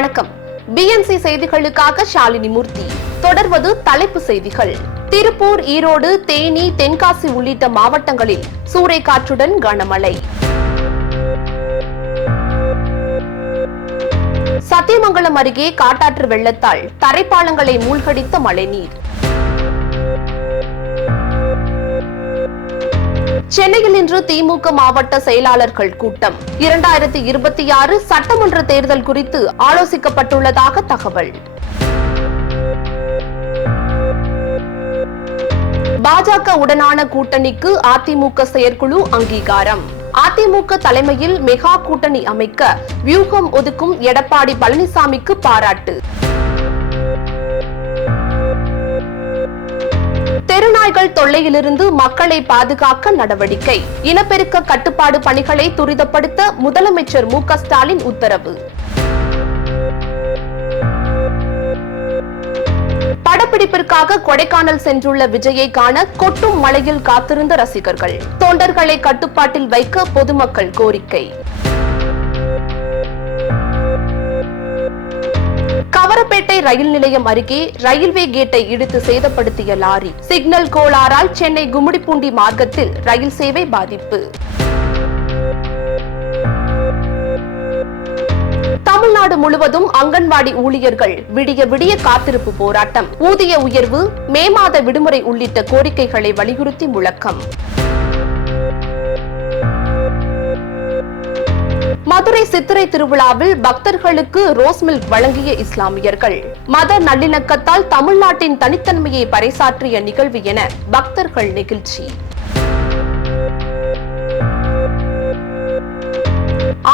வணக்கம். பிஎன்சி செய்திகளுக்காக ஷாலினி மூர்த்தி. தொடர்வது தலைப்பு செய்திகள். திருப்பூர் ஈரோடு தேனி தென்காசி உள்ளிட்ட மாவட்டங்களில் சூறைக்காற்றுடன் கனமழை. சத்தியமங்கலம் அருகே காட்டாற்று வெள்ளத்தால் தரைப்பாலங்களை மூழ்கடித்த மழைநீர். சென்னையில் இன்று திமுக மாவட்ட செயலாளர்கள் கூட்டம். இரண்டாயிரத்தி இருபத்தி ஆறு சட்டமன்ற தேர்தல் குறித்து ஆலோசிக்கப்பட்டுள்ளதாக தகவல். பாஜக உடனான கூட்டணிக்கு அதிமுக செயற்குழு அங்கீகாரம். அதிமுக தலைமையில் மெகா கூட்டணி அமைக்க வியூகம் ஒதுக்கும் எடப்பாடி பழனிசாமிக்கு பாராட்டு. தெருநாய்கள் தொல்லையிலிருந்து மக்களை பாதுகாக்க நடவடிக்கை. இனப்பெருக்க கட்டுப்பாடு பணிகளை துரிதப்படுத்த முதலமைச்சர் மு ஸ்டாலின் உத்தரவு. படப்பிடிப்பிற்காக கொடைக்கானல் சென்றுள்ள விஜயை காண கொட்டும் மழையில் காத்திருந்த ரசிகர்கள். தொண்டர்களை கட்டுப்பாட்டில் வைக்க பொதுமக்கள் கோரிக்கை. கவரப்பேட்டை ரயில் நிலையம் அருகே ரயில்வே கேட்டை இடித்து சேதப்படுத்திய லாரி. சிக்னல் கோளாறால் சென்னை கும்மிடிப்பூண்டி மார்க்கத்தில் ரயில் சேவை பாதிப்பு. தமிழ்நாடு முழுவதும் அங்கன்வாடி ஊழியர்கள் விடிய விடிய காத்திருப்பு போராட்டம். ஊதிய உயர்வு மே மாத விடுமுறை உள்ளிட்ட கோரிக்கைகளை வலியுறுத்தி முழக்கம். சித்திரை திருவிழாவில் பக்தர்களுக்கு ரோஸ் மில்க் வழங்கிய இஸ்லாமியர்கள். மத நல்லிணக்கத்தால் தமிழ்நாட்டின் தனித்தன்மையை பறைசாற்றிய நிகழ்வு என பக்தர்கள் நெகிழ்ச்சி.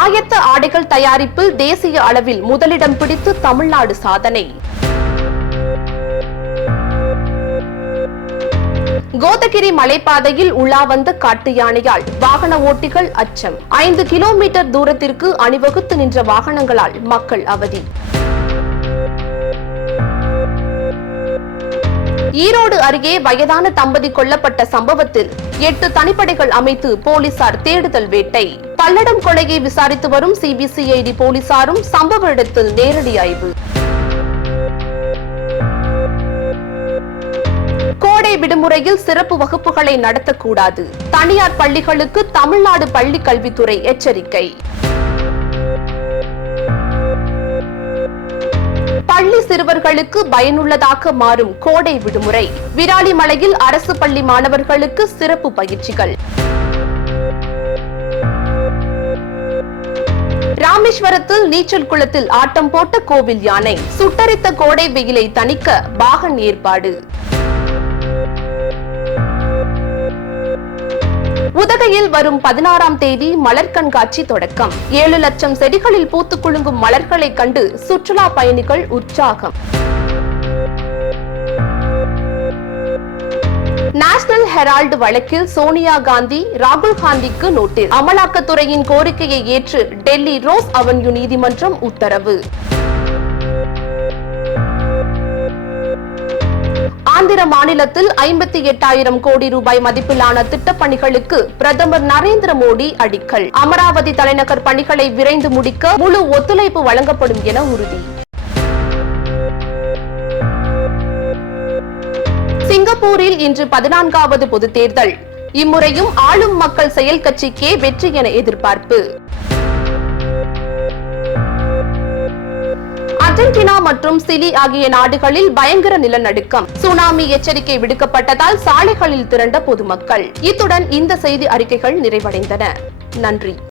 ஆயத்த ஆடைகள் தயாரிப்பில் தேசிய அளவில் முதலிடம் பிடித்து தமிழ்நாடு சாதனை. கோதகிரி மலைப்பாதையில் உலா வந்த காட்டு யானையால் வாகன ஓட்டிகள் அச்சம். ஐந்து கிலோமீட்டர் தூரத்திற்கு அணிவகுத்து நின்ற வாகனங்களால் மக்கள் அவதி. ஈரோடு அருகே வயதான தம்பதி கொல்லப்பட்ட சம்பவத்தில் எட்டு தனிப்படைகள் அமைத்து போலீசார் தேடுதல் வேட்டை. பல்லடம் கொலையை விசாரித்து வரும் சிபிசிஐடி போலீசாரும் சம்பவ இடத்தில் நேரடி ஆய்வு. விடுமுறையில் சிறப்பு வகுப்புகளை நடத்தக்கூடாது. தனியார் பள்ளிகளுக்கு தமிழ்நாடு பள்ளி கல்வித்துறை எச்சரிக்கை. பள்ளி சிறுவர்களுக்கு பயனுள்ளதாக மாறும் கோடை விடுமுறை. விராலிமலையில் அரசு பள்ளி மாணவர்களுக்கு சிறப்பு பயிற்சிகள். ராமேஸ்வரத்தில் நீச்சல் குளத்தில் ஆட்டம் போட்ட கோவில் யானை. சுட்டரித்த கோடை வெயிலை தணிக்க பாகன் ஏற்பாடு. உதகையில் வரும் பதினாறாம் தேதி மலர் கண்காட்சி தொடக்கம். ஏழு லட்சம் செடிகளில் பூத்து குலுங்கும் மலர்களை கண்டு சுற்றுலா பயணிகள் உற்சாகம். நேஷனல் ஹெரால்டு வழக்கில் சோனியா காந்தி ராகுல் காந்திக்கு நோட்டீஸ். அமலாக்கத்துறையின் கோரிக்கையை ஏற்று டெல்லி ரோஸ் அவென்யூ நீதிமன்றம் உத்தரவு. ஆந்திர மாநிலத்தில் ஐம்பத்தி எட்டாயிரம் கோடி ரூபாய் மதிப்பிலான திட்டப்பணிகளுக்கு பிரதமர் நரேந்திர மோடி அடிக்கல். அமராவதி தலைநகர் பணிகளை விரைந்து முடிக்க முழு ஒத்துழைப்பு வழங்கப்படும் என உறுதி. சிங்கப்பூரில் இன்று பதினான்காவது பொதுத் தேர்தல். இம்முறையும் ஆளும் மக்கள் செயல் கட்சிக்கே வெற்றி என எதிர்பார்ப்பு. அர்ஜென்டினா மற்றும் சிலி ஆகிய நாடுகளில் பயங்கர நிலநடுக்கம். சுனாமி எச்சரிக்கை விடுக்கப்பட்டதால் சாலைகளில் திரண்ட பொதுமக்கள். இத்துடன் இந்த செய்தி அறிக்கைகள் நிறைவடைந்தன. நன்றி.